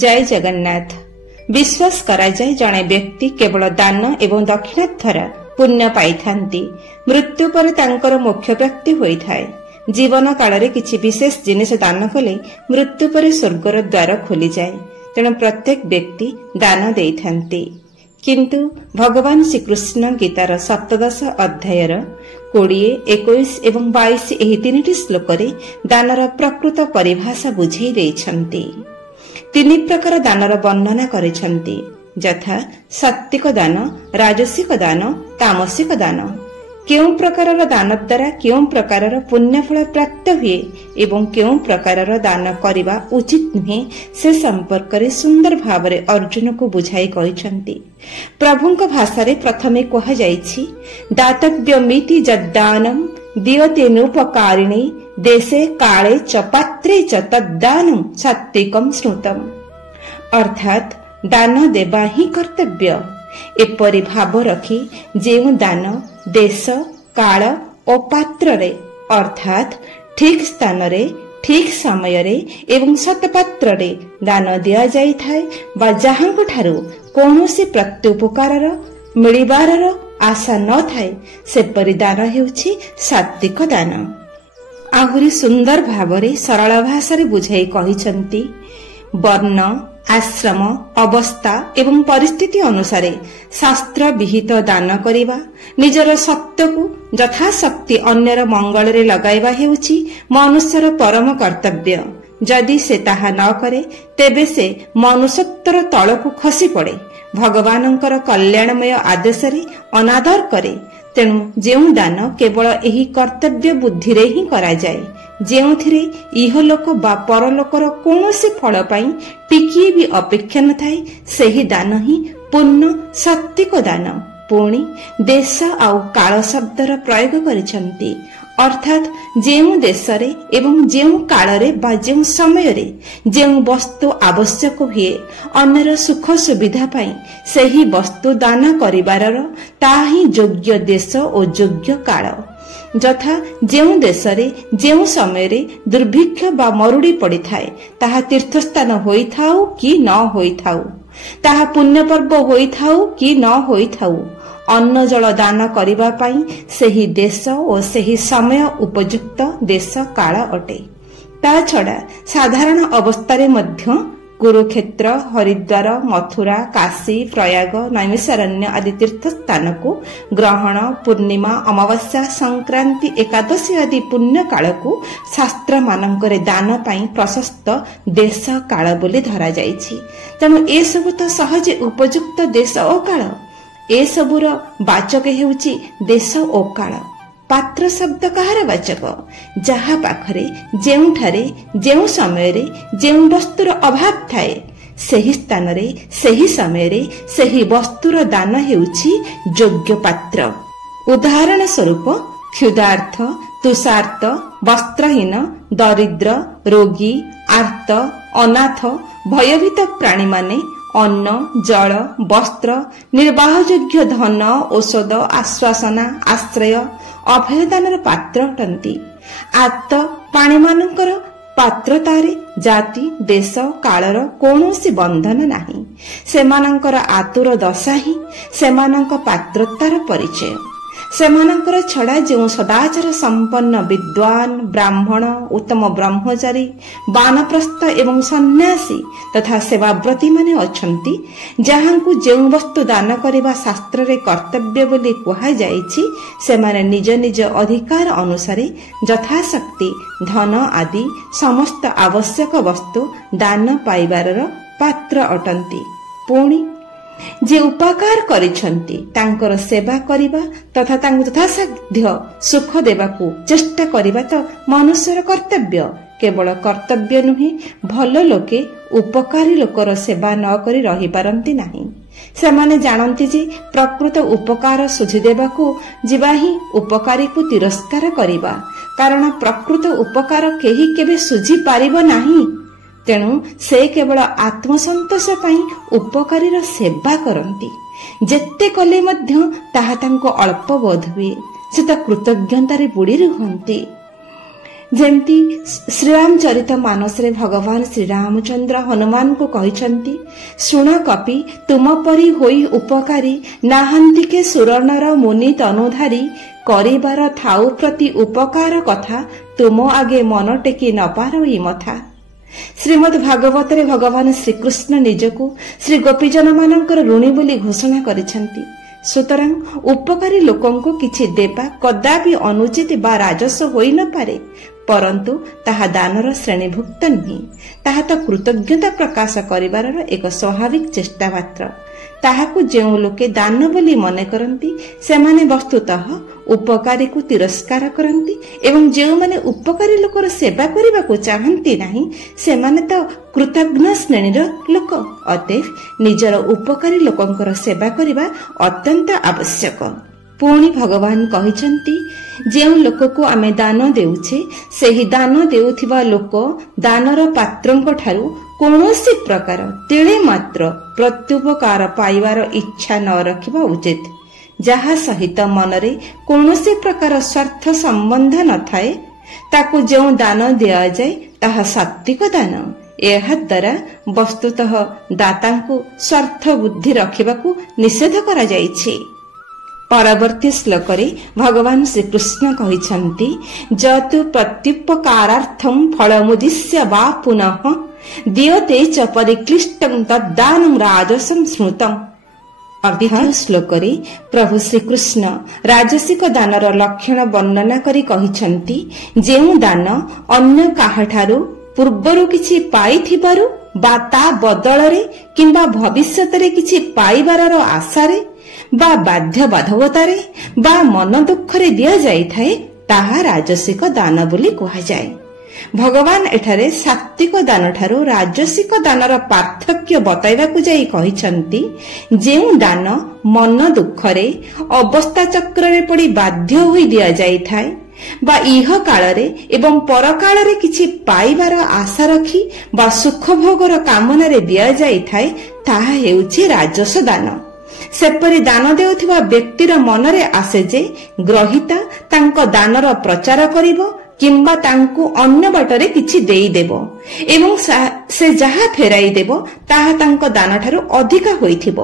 जय जगन्नाथ। विश्वास कराଯାଏ जणे व्यक्ति केवल दान एवं दक्षिणा द्वारा पुण्य पाइथांती, मृत्यु पर तांकर मोक्ष प्राप्ति होइथाए। जीवन काल रे किछि विशेष जिनिस दान कले मृत्यु पर स्वर्गर द्वार खोली जाए। तेणु प्रत्येक व्यक्ति दान देइथांती। किंतु भगवान श्रीकृष्ण गीतार 17 अध्यायर 20, 21 एवं 22 एही तीनिटी श्लोकरे दानर प्रकृत परिभाषा बुझेई देइछन्ति। तीन प्रकार दानर वर्णना करिछन्ति, यथा सात्विक दान, राजसिक दान, तामसिक दान। केउं प्रकारर दान द्वारा केउं प्रकारर पुण्यफल प्राप्त हुए एवं केउं प्रकारर दान करिबा उचित नुहे से संपर्क रे सुंदर भावरे अर्जुन को बुझाई कहिछन्ति। प्रभुंक भाषारे प्रथमे कहा जाइछि, दातव्यमिति जद्दानं दियतेनुपकारिणे देशे काले च पात्रे च तद्दानं सात्विकं स्मृतम्। अर्थात दान देवा ही कर्तव्य। एपरि भाव रखी जेउ दान देश काल और पात्र रे अर्थात ठीक स्थान रे ठीक समय रे एवं सतपात्र रे दान दिया जाई थाए बा जहांको ठारू कोनोसी प्रत्युपकार मिलिबार आशा न थाए सेपरि दान हेउछि सात्विक दान। आहुरी सुंदर भावरे सरल भाषा बुझाई कहिछन्ति, वर्ण आश्रम अवस्था एवं परिस्थिति अनुसारे शास्त्र विहित दान करिबा, निजर सत्य को यथाशक्ति अन्यर मंगल रे लगाइबा हेउछि मनुष्यर परम कर्तव्य। जदि से ताहा न करे तेबे से मनुष्यत्वर तळकु खसी पड़े, भगवानंकर कल्याणमय आदेश रे अनादर करे। तेणु जेउ दान केवल एही कर्तव्य बुद्धि रे ही करा जाए, जेउथिरे इहलोक बा परलोकर कोनोसी फल पाई टिकिए भी अपेक्षा न थाए, सेही दान ही पूर्ण सात्विक दान। पुणी देश आउ काल शब्दर प्रयोग करिछन्ति, अर्थात जेउ देशरे एवं जेउ कालरे बा जेउ समयरे जेउ वस्तु आवश्यक हुए अन्यर सुख सुविधा पाई सेही वस्तु दान करिबारर ताही योग्य देश और योग्य काल। यथा जेउ देशरे जेउ समयरे दुर्भिक्ष बा मरुड़ी पड़ी थाए, ताहा तीर्थस्थान होइथाउ कि न होइथाउ, ताहा पुण्य पर्व होइथाउ कि न होइथाउ, अन्न जल दान करिबा पाई सेही देश और सेही समय उपयुक्त देश काल अटे। ता छड़ा साधारण अवस्थारे मध्य कुरुक्षेत्र, हरिद्वार, मथुरा, काशी, प्रयाग, नैमिषारण्य आदि तीर्थ स्थान को ग्रहण, पूर्णिमा, अमावास्या, संक्रांति, एकादशी आदि पुण्य काल को शास्त्र मानकरे दान पाई प्रशस्त देश काल बोली धरा जाइछि। तेणु ए सब तो सहजे उपयुक्त देश ओ काल। ए सबुर वाचक हेउछि देश ओ काल। पात्र शब्द कहार वाचक? जहा पाखरे जेउठारे जेउ समयरे जेउ वस्तुर अभाव थाए सेही स्थान रे सेही समय रे सेही वस्तुर दान हेउछि योग्य पात्र। उदाहरण स्वरूप क्षुधार्थ, तुषार्थ, वस्त्रहीन, दरिद्र, रोगी, आर्त, अनाथ, भयभीत प्राणी माने अन्न, जल, वस्त्र, निर्वाहयोग्य धन, औषध, आश्वासना, आश्रय, अभयदानर पात्र अटंती। आत प्राणी मानकर पात्रतारे जाति, देश, कालर कौनसी बंधन नाही। सेमानंकर आतुर दशा ही सेमानंक पात्रतार परिचय। सेमानंकर छड़ा जो सदाचार संपन्न विद्वान, ब्राह्मण, उत्तम ब्रह्मचारी, वानप्रस्थ एवं सन्यासी तथा सेवाव्रती माने अछंती, जहांकु जेउ वस्तु दान करिबा शास्त्र रे कर्तव्य बोली कुहा जाइछि, सेमाने निज निज अधिकार अनुसारे यथाशक्ति धन आदि समस्त आवश्यक वस्तु दान पाइबारर पात्र अटंती। पुणी जे उपकार करिछन्ति तांकर सेवा करिबा तथा तांको यथासाध्य सुख देबाकू चेष्टा करिबा तो मनुष्यर कर्तव्य। केवल कर्तव्य नुहे, भल लोके उपकारी लोकर सेवा न करी रहि पारंती नाही। सेमाने जानती जे प्रकृत उपकार सुझी देबाकू जिबा ही उपकारी को तिरस्कार करिबा, कारण प्रकृत उपकार केही केबे सुझी पारिबो नाही। तेणु से केवल आत्मसंतोष पाई उपकारीर सेवा करती। जेते कले मध्य ताहा तांको अल्प बोध हुए, से तो कृतज्ञतारे बुड़ी रुहंती। ଯେମିତି ଶ୍ରୀରାମଚରିତ ମାନସରେ ଭଗବାନ ଶ୍ରୀରାମଚନ୍ଦ୍ର ହନୁମାନଙ୍କୁ କହିଛନ୍ତି, ଶୁଣ କପି ତୁମ ପରି ହୋଇ ଉପକାରୀ ନାହାନ୍ତି କେ ସୁରନର ମୁନି ତନୁଧାରୀ, କରିବାର ଥାଉ ପ୍ରତି ଉପକାର କଥା ତୁମ ଆଗେ ମନ ଟେକି ନପାରଇ ମଥା। ଶ୍ରୀମଦ୍ ଭାଗବତରେ ଭଗବାନ ଶ୍ରୀକୃଷ୍ଣ ନିଜକୁ ଶ୍ରୀ ଗୋପୀଜନ ମାନଙ୍କର ଋଣୀ ବୋଲି ଘୋଷଣା କରିଛନ୍ତି। ସୁତରାଂ ଉପକାରୀ ଲୋକଙ୍କୁ କିଛି ଦେବା କଦାପି ଅନୁଚିତ ବା ରାଜସ ହୋଇନପାରେ, ପରନ୍ତୁ ତାହା ଦାନର ଶ୍ରେଣୀଭୁକ୍ତ ନୁହେଁ। ତାହା ତ କୃତଜ୍ଞତା ପ୍ରକାଶ କରିବାର ଏକ ସ୍ୱାଭାବିକ ଚେଷ୍ଟା ମାତ୍ର। ତାହାକୁ ଯେଉଁ ଲୋକେ ଦାନ ବୋଲି ମନେ କରନ୍ତି ସେମାନେ ବସ୍ତୁତଃ ଉପକାରୀକୁ ତିରସ୍କାର କରନ୍ତି ଏବଂ ଯେଉଁମାନେ ଉପକାରୀ ଲୋକର ସେବା କରିବାକୁ ଚାହାନ୍ତି ନାହିଁ ସେମାନେ ତ କୃତଜ୍ଞ ଶ୍ରେଣୀର ଲୋକ। ଅତଏବ ନିଜର ଉପକାରୀ ଲୋକଙ୍କର ସେବା କରିବା ଅତ୍ୟନ୍ତ ଆବଶ୍ୟକ। ପୁଣି ଭଗବାନ କହିଛନ୍ତି, ଯେଉଁ ଲୋକକୁ ଆମେ ଦାନ ଦେଉଛେ ସେହି ଦାନ ଦେଉଥିବା ଲୋକ ଦାନର ପାତ୍ରଙ୍କ ଠାରୁ କୌଣସି ପ୍ରକାର ତିଳେ ମାତ୍ର ପ୍ରତ୍ୟୁପକାର ପାଇବାର ଇଚ୍ଛା ନ ରଖିବା ଉଚିତ। ଯାହା ସହିତ ମନରେ କୌଣସି ପ୍ରକାର ସ୍ୱାର୍ଥ ସମ୍ବନ୍ଧ ନଥାଏ ତାକୁ ଯେଉଁ ଦାନ ଦିଆଯାଏ ତାହା ସାତ୍ବିକ ଦାନ। ଏହାଦ୍ୱାରା ବସ୍ତୁତଃ ଦାତାଙ୍କୁ ସ୍ୱାର୍ଥ ବୁଦ୍ଧି ରଖିବାକୁ ନିଷେଧ କରାଯାଇଛି। ପରବର୍ତ୍ତୀ ଶ୍ଲୋକରେ ଭଗବାନ ଶ୍ରୀକୃଷ୍ଣ କହିଛନ୍ତି, ଯତୁ ପ୍ରତ୍ୟୁପକାରାର୍ଥଂ ଫଳମୁଦିଶ୍ୟ ବା ପୁନଃ ଦିୟତେ ଚ ପରିକ୍ଲିଷ୍ଟଂ ତଦ୍ଦାନଂ ରାଜସଂ ସ୍ମୃତଂ। ଅର୍ଥାତ୍ ଶ୍ଲୋକରେ ପ୍ରଭୁ ଶ୍ରୀକୃଷ୍ଣ ରାଜସିକ ଦାନର ଲକ୍ଷଣ ବର୍ଣ୍ଣନା କରି କହିଛନ୍ତି, ଯେଉଁ ଦାନ ଅନ୍ୟ କାହାଠାରୁ ପୂର୍ବରୁ କିଛି ପାଇଥିବାରୁ ବା ତା ବଦଳରେ କିମ୍ବା ଭବିଷ୍ୟତରେ କିଛି ପାଇବାର ଆଶାରେ ବା ବାଧ୍ୟବାଧକତାରେ ବା ମନ ଦୁଃଖରେ ଦିଆଯାଇଥାଏ ତାହା ରାଜସିକ ଦାନ ବୋଲି କୁହାଯାଏ। ଭଗବାନ ଏଠାରେ ସାତ୍ବିକ ଦାନଠାରୁ ରାଜସିକ ଦାନର ପାର୍ଥକ୍ୟ ବତାଇବାକୁ ଯାଇ କହିଛନ୍ତି, ଯେଉଁ ଦାନ ମନ ଦୁଃଖରେ ଅବସ୍ଥା ଚକ୍ରରେ ପଡ଼ି ବାଧ୍ୟ ହୋଇ ଦିଆଯାଇଥାଏ ବା ଇହ କାଳରେ ଏବଂ ପରକାଳରେ କିଛି ପାଇବାର ଆଶା ରଖି ବା ସୁଖ ଭୋଗର କାମନାରେ ଦିଆଯାଇଥାଏ ତାହା ହେଉଛି ରାଜସ ଦାନ। ସେପରି ଦାନ ଦେଉଥିବା ବ୍ୟକ୍ତିର ମନରେ ଆସେ ଯେ ଗ୍ରହୀତା ତାଙ୍କ ଦାନର ପ୍ରଚାର କରିବ କିମ୍ବା ତାଙ୍କୁ ଅନ୍ୟ ବାଟରେ କିଛି ଦେଇଦେବ ଏବଂ ସେ ଯାହା ଫେରାଇ ଦେବ ତାହା ତାଙ୍କ ଦାନଠାରୁ ଅଧିକା ହୋଇଥିବ।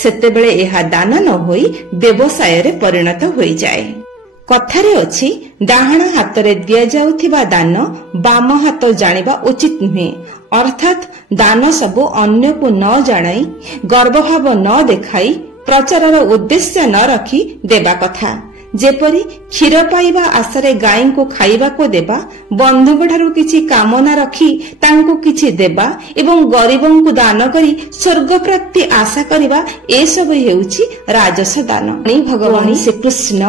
ସେତେବେଳେ ଏହା ଦାନ ନ ହୋଇ ବ୍ୟବସାୟରେ ପରିଣତ ହୋଇଯାଏ। କଥାରେ ଅଛି, ଡାହାଣ ହାତରେ ଦିଆଯାଉଥିବା ଦାନ ବାମ ହାତ ଜାଣିବା ଉଚିତ ନୁହେଁ। ଅର୍ଥାତ୍ ଦାନ ସବୁ ଅନ୍ୟକୁ ନ ଜଣାଇ ଗର୍ବଭାବ ନ ଦେଖାଇ ପ୍ରଚାରର ଉଦ୍ଦେଶ୍ୟ ନ ରଖି ଦେବା କଥା। ଯେପରି କ୍ଷୀର ପାଇବା ଆଶାରେ ଗାଈଙ୍କୁ ଖାଇବାକୁ ଦେବା, ବନ୍ଧୁଙ୍କଠାରୁ କିଛି କାମନା ରଖି ତାଙ୍କୁ କିଛି ଦେବା ଏବଂ ଗରିବଙ୍କୁ ଦାନ କରି ସ୍ୱର୍ଗ ପ୍ରାପ୍ତି ଆଶା କରିବା, ଏସବୁ ହେଉଛି ରାଜସ ଦାନ। ଭଗବାନ ଶ୍ରୀକୃଷ୍ଣ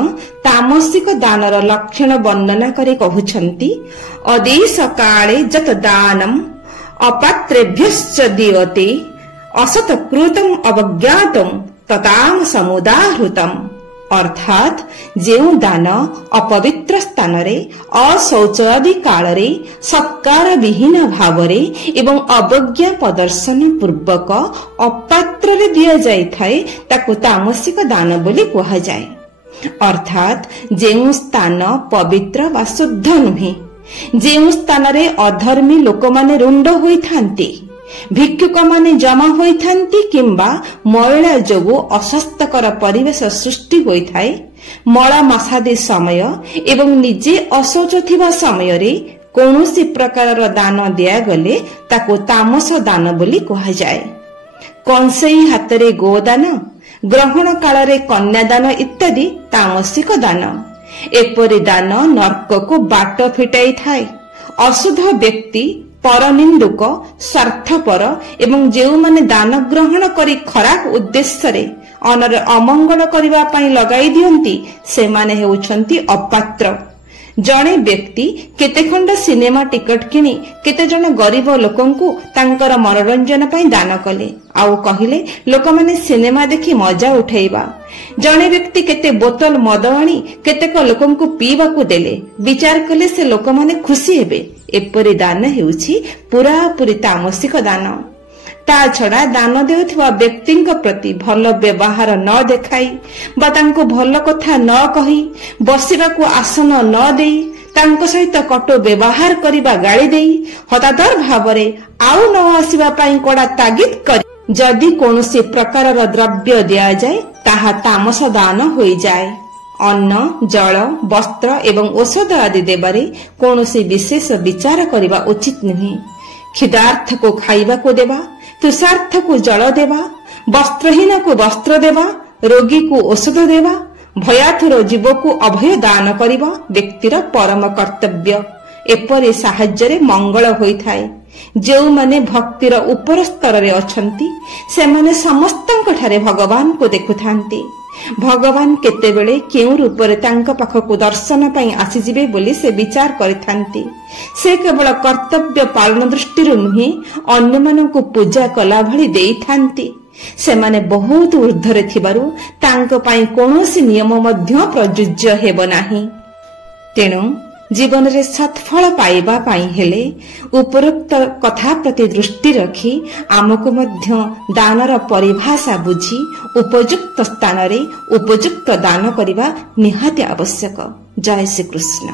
ତାମସିକ ଦାନର ଲକ୍ଷଣ ବର୍ଣ୍ଣନା କରି କହୁଛନ୍ତି, ଅଦେଶ କାଳେ ଯତ ଦାନମ୍ ଅପାତ୍ରେଭ୍ୟଶ୍ଚ ଦୀୟତେ ଅସତକୃତଂ ଅବଜ୍ଞାତଂ ତତାମ ସମୁଦାହୃତମ୍। ଅର୍ଥାତ୍ ଯେଉଁ ଦାନ ଅପବିତ୍ର ସ୍ଥାନରେ ଅଶୌଚାଦି କାଳରେ ସତ୍କାର ବିହୀନ ଭାବରେ ଏବଂ ଅବଜ୍ଞା ପ୍ରଦର୍ଶନ ପୂର୍ବକ ଅପାତ୍ରରେ ଦିଆଯାଇଥାଏ ତାକୁ ତାମସିକ ଦାନ ବୋଲି କୁହାଯାଏ। ଅର୍ଥାତ୍ ଯେଉଁ ସ୍ଥାନ ପବିତ୍ର ବା ଶୁଦ୍ଧ ନୁହେଁ, ଯେଉଁ ସ୍ଥାନରେ ଅଧର୍ମୀ ଲୋକମାନେ ରୁଣ୍ଡ ହୋଇଥାନ୍ତି, ଭିକ୍ଷୁକମାନେ ଜମା ହୋଇଥାନ୍ତି କିମ୍ବା ମଇଳା ଯୋଗୁଁ ଅସ୍ୱାସ୍ଥ୍ୟକର ପରିବେଶ ସୃଷ୍ଟି ହୋଇଥାଏ, ମଳ ମାସାଦି ସମୟ ଏବଂ ନିଜେ ଅଶୌଚ ଥିବା ସମୟରେ କୌଣସି ପ୍ରକାରର ଦାନ ଦିଆଗଲେ ତାକୁ ତାମସ ଦାନ ବୋଲି କୁହାଯାଏ। କଂସେଇ ହାତରେ ଗୋଦାନ, ଗ୍ରହଣ କାଳରେ କନ୍ୟାଦାନ ଇତ୍ୟାଦି ତାମସିକ ଦାନ। ଏପରି ଦାନ ନର୍କକୁ ବାଟ ଫିଟାଇଥାଏ। ଅଶୁଦ୍ଧ ବ୍ୟକ୍ତି, ପରନିନ୍ଦୁକ, ସ୍ୱାର୍ଥପର ଏବଂ ଯେଉଁମାନେ ଦାନ ଗ୍ରହଣ କରି ଖରାପ ଉଦ୍ଦେଶ୍ୟରେ ଅନ୍ୟର ଅମଙ୍ଗଳ କରିବା ପାଇଁ ଲଗାଇ ଦିଅନ୍ତି ସେମାନେ ହେଉଛନ୍ତି ଅପାତ୍ର। ଜଣେ ବ୍ୟକ୍ତି କେତେ ଖଣ୍ଡ ସିନେମା ଟିକଟ କିଣି କେତେ ଜଣ ଗରିବ ଲୋକଙ୍କୁ ତାଙ୍କର ମନୋରଞ୍ଜନ ପାଇଁ ଦାନ କଲେ ଆଉ କହିଲେ ଲୋକମାନେ ସିନେମା ଦେଖି ମଜା ଉଠାଇବା। ଜଣେ ବ୍ୟକ୍ତି କେତେ ବୋତଲ ମଦ ଆଣି କେତେକ ଲୋକଙ୍କୁ ପିଇବାକୁ ଦେଲେ, ବିଚାର କଲେ ସେ ଲୋକମାନେ ଖୁସି ହେବେ। ଏପରି ଦାନ ହେଉଛି ପୁରାପୁରି ତାମସିକ ଦାନ। ତା ଛଡା ଦାନ ଦେଉଥିବା ବ୍ୟକ୍ତିଙ୍କ ପ୍ରତି ଭଲ ବ୍ୟବହାର ନ ଦେଖାଇ ବା ତାଙ୍କୁ ଭଲ କଥା ନ କହି, ବସିବାକୁ ଆସନ ନ ଦେଇ, ତାଙ୍କ ସହିତ କଟୁ ବ୍ୟବହାର କରିବା ଗାଳି ଦେଇ ହତାଦର ଭାବରେ ଆଉ ନ ଆସିବା ପାଇଁ କଡ଼ା ତାଗିଦ କରି ଯଦି କୌଣସି ପ୍ରକାରର ଦ୍ରବ୍ୟ ଦିଆଯାଏ ତାହା ତାମସ ଦାନ ହୋଇଯାଏ। ଅନ୍ନ, ଜଳ, ବସ୍ତ୍ର ଏବଂ ଔଷଧ ଆଦି ଦେବାରେ କୌଣସି ବିଶେଷ ବିଚାର କରିବା ଉଚିତ ନୁହେଁ। କ୍ଷୁଧାର୍ଥକୁ ଖାଇବାକୁ ଦେବା, ତୃଷାର୍ଥକୁ ଜଳ ଦେବା, ବସ୍ତ୍ରହୀନକୁ ବସ୍ତ୍ର ଦେବା, ରୋଗୀକୁ ଔଷଧ ଦେବା, ଭୟାତୁର ଜୀବକୁ ଅଭୟ ଦାନ କରିବା ବ୍ୟକ୍ତିର ପରମ କର୍ତ୍ତବ୍ୟ। ଏପରି ସାହାଯ୍ୟରେ ମଙ୍ଗଳ ହୋଇଥାଏ। ଯେଉଁମାନେ ଭକ୍ତିର ଉପର ସ୍ତରରେ ଅଛନ୍ତି ସେମାନେ ସମସ୍ତଙ୍କଠାରେ ଭଗବାନଙ୍କୁ ଦେଖୁଥାନ୍ତି। ଭଗବାନ କେତେବେଳେ କେଉଁ ରୂପରେ ତାଙ୍କ ପାଖକୁ ଦର୍ଶନ ପାଇଁ ଆସିଯିବେ ବୋଲି ସେ ବିଚାର କରିଥାନ୍ତି। ସେ କେବଳ କର୍ତ୍ତବ୍ୟ ପାଳନ ଦୃଷ୍ଟିରୁ ନୁହେଁ ଅନ୍ୟମାନଙ୍କୁ ପୂଜା କଲା ଭଳି ଦେଇଥାନ୍ତି। ସେମାନେ ବହୁତ ଊର୍ଦ୍ଧ୍ୱରେ ଥିବାରୁ ତାଙ୍କ ପାଇଁ କୌଣସି ନିୟମ ମଧ୍ୟ ପ୍ରଯୁଜ୍ୟ ହେବ ନାହିଁ। ତେଣୁ ଜୀବନରେ ସତ୍ଫଳ ପାଇବା ପାଇଁ ହେଲେ ଉପରୋକ୍ତ କଥା ପ୍ରତି ଦୃଷ୍ଟି ରଖି ଆମକୁ ମଧ୍ୟ ଦାନର ପରିଭାଷା ବୁଝି ଉପଯୁକ୍ତ ସ୍ଥାନରେ ଉପଯୁକ୍ତ ଦାନ କରିବା ନିହାତି ଆବଶ୍ୟକ। ଜୟ ଶ୍ରୀକୃଷ୍ଣ।